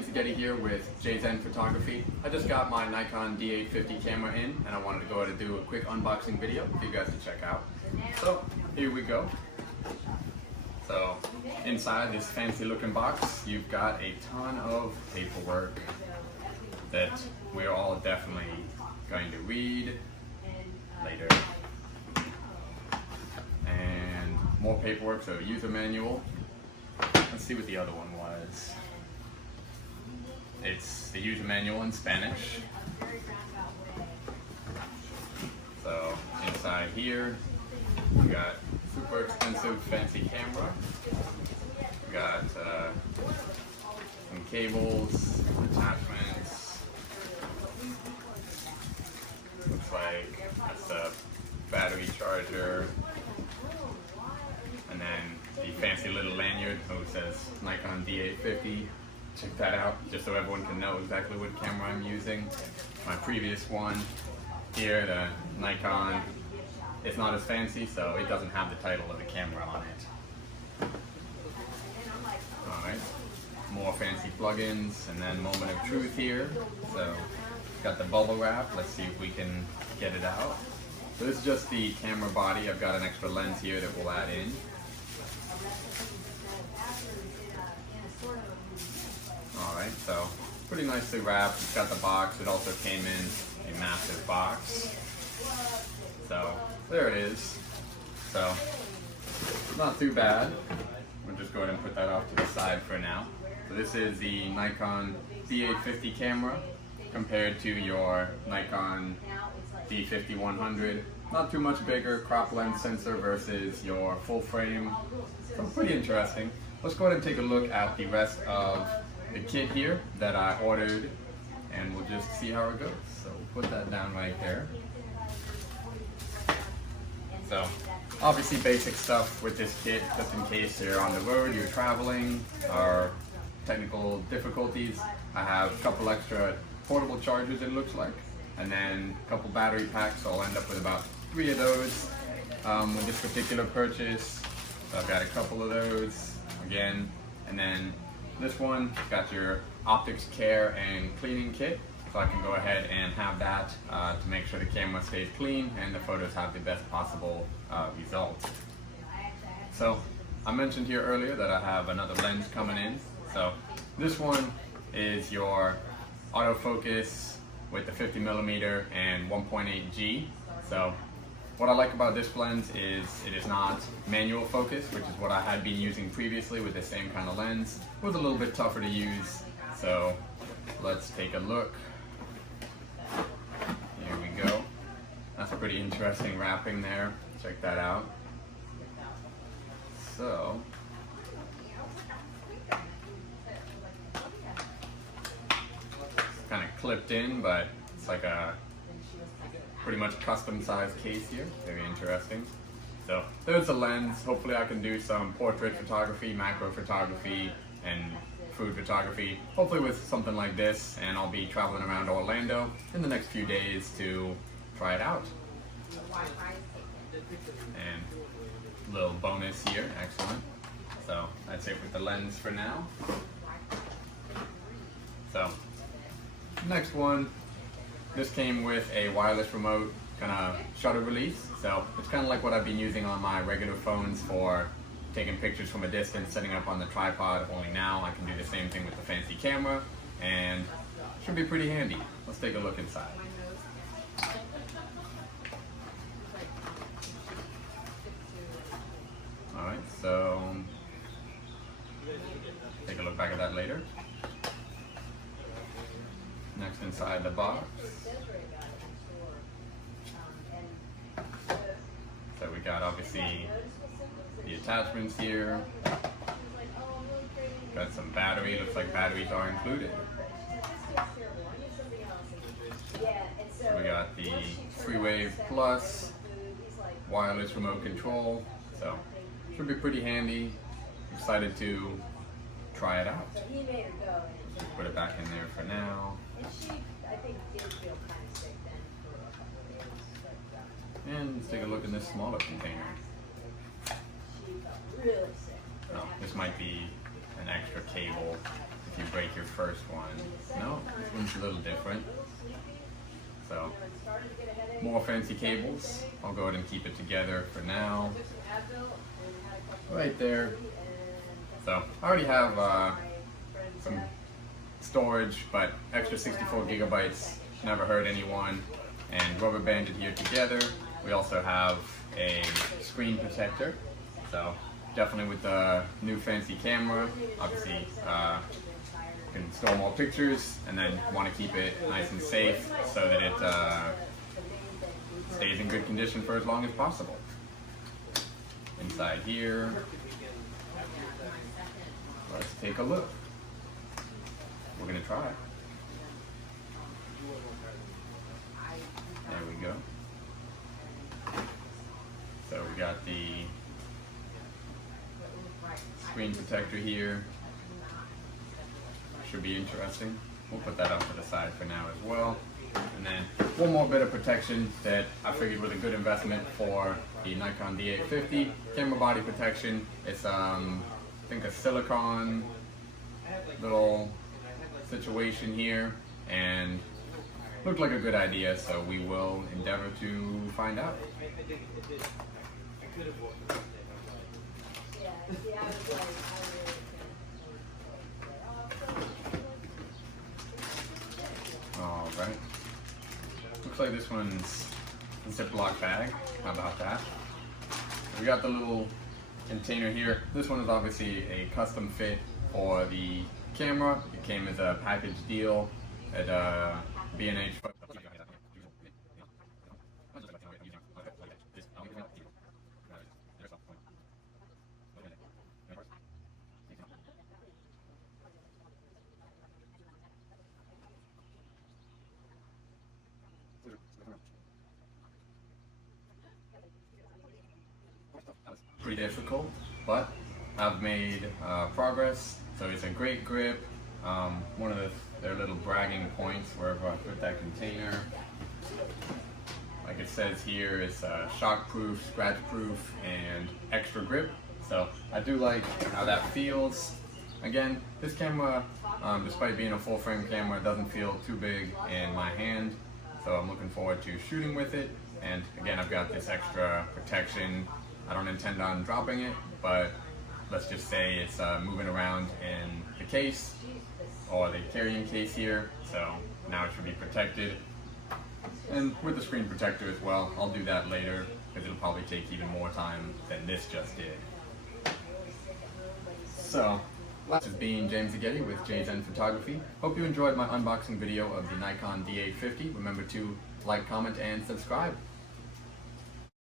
Spaghetti here with J-Zen Photography. I just got my Nikon D850 camera in and I wanted to go ahead and do a quick unboxing video for you guys to check out. So here we go. So inside this fancy looking box you've got a ton of paperwork that we're all definitely going to read later. And more paperwork, so user manual. Let's see what the other one was. It's the user manual in Spanish. So inside here, we got super expensive fancy camera. We got some cables, attachments. Looks like that's a battery charger. And then the fancy little lanyard that says Nikon D850. Check that out, just so everyone can know exactly what camera I'm using. My previous one here, the Nikon, it's not as fancy, so it doesn't have the title of the camera on it. Alright, more fancy plugins, and then moment of truth here. So, got the bubble wrap, let's see if we can get it out. So this is just the camera body. I've got an extra lens here that we'll add in. Alright, so pretty nicely wrapped. It's got the box. It also came in a massive box. So there it is. So not too bad. We'll just go ahead and put that off to the side for now. So this is the Nikon D850 camera compared to your Nikon D50-100. Not too much bigger crop lens sensor versus your full frame. So pretty interesting. Let's go ahead and take a look at the rest of the kit here that I ordered, and we'll just see how it goes. So we'll put that down right there. So obviously basic stuff with this kit, just in case you're on the road, you're traveling, or technical difficulties. I have a couple extra portable chargers, it looks like, and then a couple battery packs, so I'll end up with about 3 of those with this particular purchase. So I've got a couple of those again, and then this one got your optics care and cleaning kit, so I can go ahead and have that to make sure the camera stays clean and the photos have the best possible result. So I mentioned here earlier that I have another lens coming in. So this one is your autofocus with the 50mm and 1.8G. So what I like about this lens is it is not manual focus, which is what I had been using previously with the same kind of lens. It was a little bit tougher to use, so let's take a look. Here we go. That's a pretty interesting wrapping there. Check that out. So, it's kind of clipped in, but it's like a pretty much custom sized case here. Very interesting. So there's the lens. Hopefully I can do some portrait photography, macro photography, and food photography. Hopefully with something like this, and I'll be traveling around Orlando in the next few days to try it out. And a little bonus here, excellent. So that's it with the lens for now. So next one. This came with a wireless remote kind of shutter release. So it's kind of like what I've been using on my regular phones for taking pictures from a distance, setting up on the tripod, only now I can do the same thing with the fancy camera, and should be pretty handy. Let's take a look inside. Alright, so take a look back at that later. Next inside the box. So we got obviously the attachments here. Got some battery, looks like batteries are included. So we got the FreeWave Plus wireless remote control. So should be pretty handy. Excited to try it out. Just put it back in there for now. And let's take a look in this smaller container. Oh, this might be an extra cable if you break your first one. No, this one's a little different. So, more fancy cables. I'll go ahead and keep it together for now. Right there. So, I already have some storage, but extra 64 gigabytes, never hurt anyone. And rubber banded here together. We also have a screen protector. So, definitely with the new fancy camera, obviously you can store more pictures, and then want to keep it nice and safe so that it stays in good condition for as long as possible. Inside here, let's take a look. We're going to try it. There we go. So we got the screen protector here. Should be interesting. We'll put that off to the side for now as well. And then one more bit of protection that I figured was a good investment for the Nikon D850 camera body protection. It's I think a silicone little situation here, and looked like a good idea, so we will endeavor to find out. Alright. Looks like this one's a Ziploc bag. How about that? We got the little container here. This one is obviously a custom fit for the camera. It came as a package deal at B&H. Pretty difficult, but I've made progress. So it's a great grip. One of their little bragging points wherever I put that container. Like it says here, it's shock-proof, scratch-proof, and extra grip. So I do like how that feels. Again, this camera, despite being a full-frame camera, doesn't feel too big in my hand. So I'm looking forward to shooting with it. And again, I've got this extra protection. I don't intend on dropping it, but let's just say it's moving around in the case or the carrying case here, so now it should be protected. And with the screen protector as well, I'll do that later because it'll probably take even more time than this just did. So, this has been James Aghetti with JZen Photography. Hope you enjoyed my unboxing video of the Nikon D850. Remember to like, comment, and subscribe.